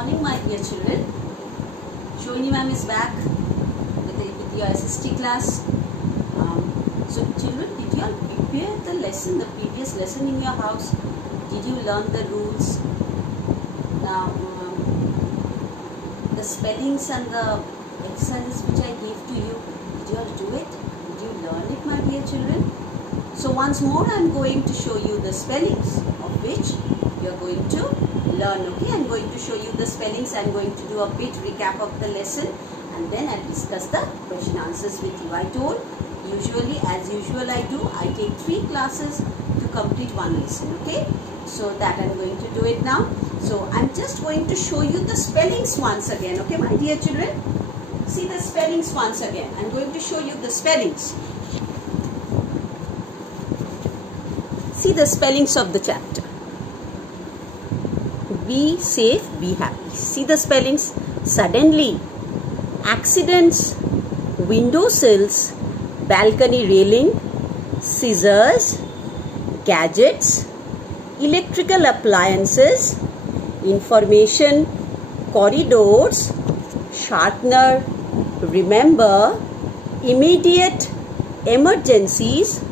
morning, my dear children. Shoini ma'am is back with your SST class. So children, did you all prepare the lesson, the previous lesson in your house? Did you learn the rules? Now, the spellings and the exercises which I gave to you, did you all do it? Did you learn it, my dear children? So once more I am going to show you the spellings of which you are going to learn. Okay, I am going to show you the spellings. I am going to do a bit recap of the lesson and then I will discuss the question answers with you. I told usually, as usual I do, I take 3 classes to complete one lesson. Okay, so that I am going to do it now. So I am just going to show you the spellings once again. Okay, my dear children, see the spellings once again. I am going to show you the spellings. See the spellings of the chapter. Be safe, be happy. See the spellings. Suddenly, accidents, windowsills, balcony railing, scissors, gadgets, electrical appliances, information, corridors, sharpener, remember, immediate, emergencies,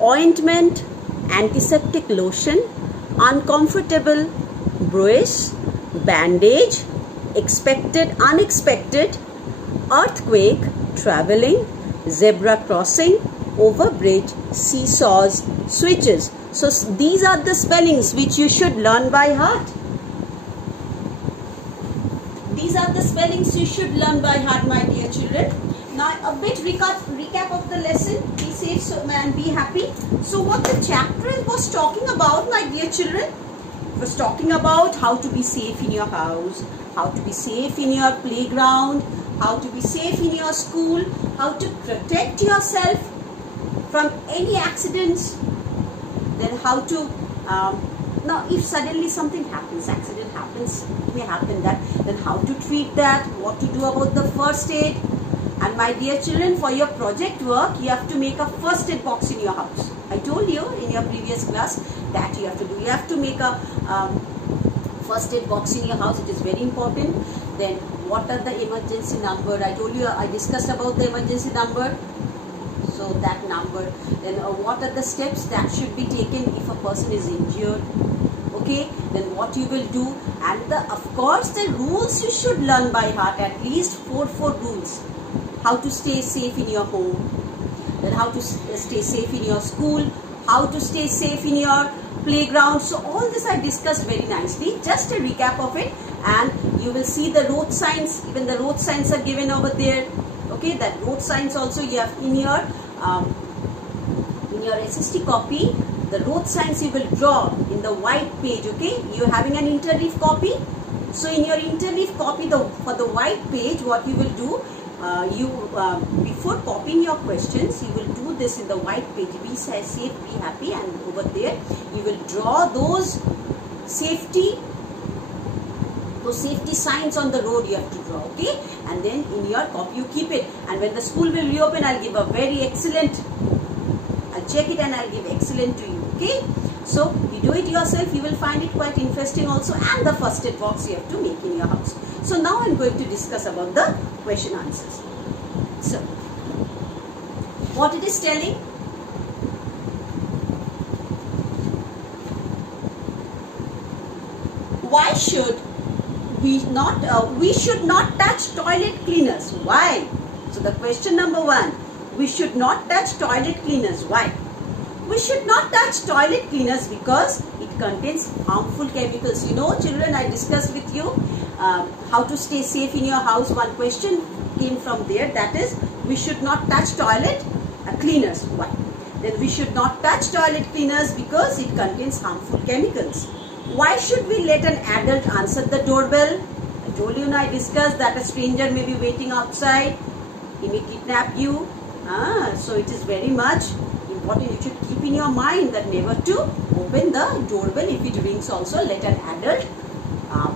ointment, antiseptic lotion, uncomfortable, bruise, bandage, expected, unexpected, earthquake, traveling, zebra crossing, overbridge, seesaws, switches. So these are the spellings which you should learn by heart. These are the spellings you should learn by heart, my dear children. Now a bit recap of the lesson. Be safe and be happy. So what the chapter was talking about, my dear children, was talking about how to be safe in your house, how to be safe in your playground, how to be safe in your school, how to protect yourself from any accidents, then how to now if suddenly something happens, accident happens, it may happen that, then how to treat that, what to do about the first aid. And my dear children, for your project work, you have to make a first aid box in your house. I told you in your previous class that you have to do. You have to make a first aid box in your house. It is very important. Then what are the emergency number? I told you, I discussed about the emergency number. So that number. Then what are the steps that should be taken if a person is injured? Okay, then what you will do, and of course the rules you should learn by heart, at least 4 rules. How to stay safe in your home, then how to stay safe in your school, how to stay safe in your playground. So all this I discussed very nicely. Just a recap of it, and you will see the road signs. Even the road signs are given over there. Okay, that road signs also you have in your SST copy. The road signs you will draw in the white page. Okay, you are having an interleaf copy. So in your interleaf copy, for the white page, what you will do, before copying your questions, you will do this in the white page. Be safe, be happy, and over there you will draw those safety signs on the road you have to draw. Okay, and then in your copy you keep it. And when the school will reopen, I'll give a very excellent. I'll check it and I'll give excellent to you. Okay, so you do it yourself. You will find it quite interesting also. And the first aid box you have to make in your house. So now I'm going to discuss about the question answers. So, what it is telling? Why should we should not touch toilet cleaners? Why? So the question number 1, we should not touch toilet cleaners. Why? We should not touch toilet cleaners because it contains harmful chemicals. You know, children, I discussed with you how to stay safe in your house. One question came from there, that is, we should not touch toilet cleaners. Why? Then we should not touch toilet cleaners because it contains harmful chemicals. Why should we let an adult answer the doorbell? I told you, I discussed that a stranger may be waiting outside. He may kidnap you. So it is very much important. You should keep in your mind that never to open the doorbell. If it rings also, let an adult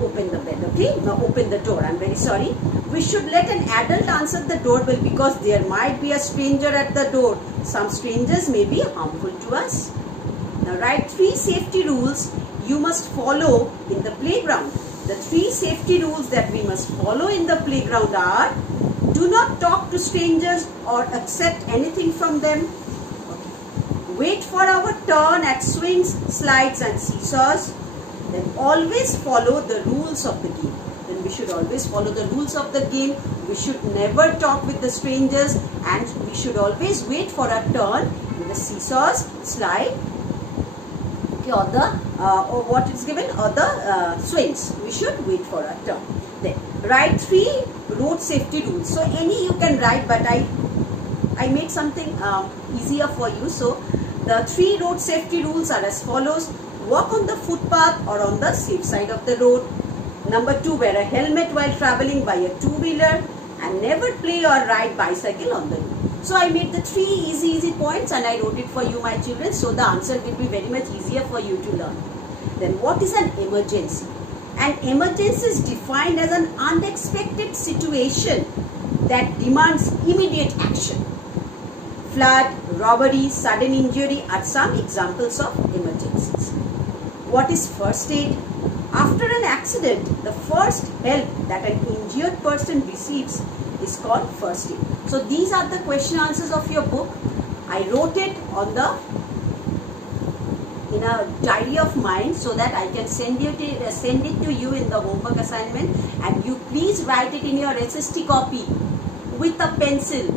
open the bell. Okay, now open the door. I'm very sorry. We should let an adult answer the doorbell because there might be a stranger at the door. Some strangers may be harmful to us. Now write 3 safety rules you must follow in the playground. The 3 safety rules that we must follow in the playground are: do not talk to strangers or accept anything from them. Wait for our turn at swings, slides and seesaws. Then always follow the rules of the game. Then we should always follow the rules of the game. We should never talk with the strangers, and we should always wait for our turn in the seesaws, slide, okay, or the what is given, or the swings. We should wait for our turn. Then write 3 road safety rules. So any you can write, but I made something easier for you. So the 3 road safety rules are as follows: walk on the footpath or on the safe side of the road. Number 2, wear a helmet while traveling by a 2-wheeler, and never play or ride bicycle on the road. So I made the 3 easy points and I wrote it for you, my children. So the answer will be very much easier for you to learn. Then what is an emergency? An emergency is defined as an unexpected situation that demands immediate action. Flood, robbery, sudden injury are some examples of emergencies. What is first aid? After an accident, the first help that an injured person receives is called first aid. So these are the question answers of your book. I wrote it on in a diary of mine so that I can send it to you in the homework assignment, and you please write it in your SST copy with a pencil.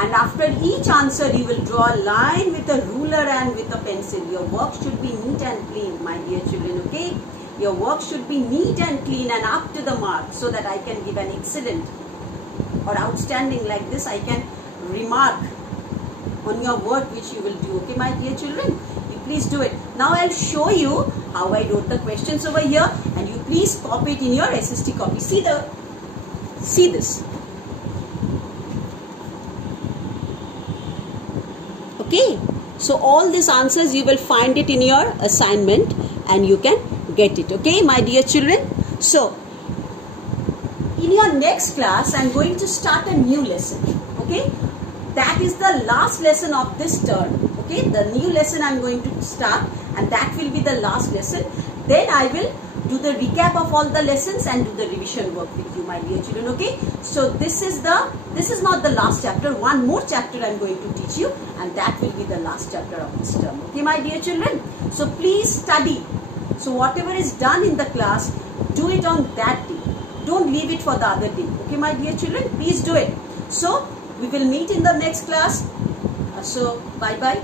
And after each answer, you will draw a line with a ruler and with a pencil. Your work should be neat and clean, my dear children, okay? Your work should be neat and clean and up to the mark, so that I can give an excellent or outstanding like this. I can remark on your work which you will do, okay, my dear children? You please do it. Now I'll show you how I wrote the questions over here, and you please copy it in your SST copy. See this. Okay, so all these answers you will find it in your assignment and you can get it. Okay, my dear children. So, in your next class, I am going to start a new lesson. Okay, that is the last lesson of this term. Okay, the new lesson I am going to start, and that will be the last lesson. Then I will do the recap of all the lessons and do the revision work with you, my dear children. Okay, so this is not the last chapter. One more chapter I am going to teach you, and that will be the last chapter of this term. Okay, my dear children. So please study. So whatever is done in the class, do it on that day. Don't leave it for the other day. Okay, my dear children, please do it. So we will meet in the next class. So bye bye.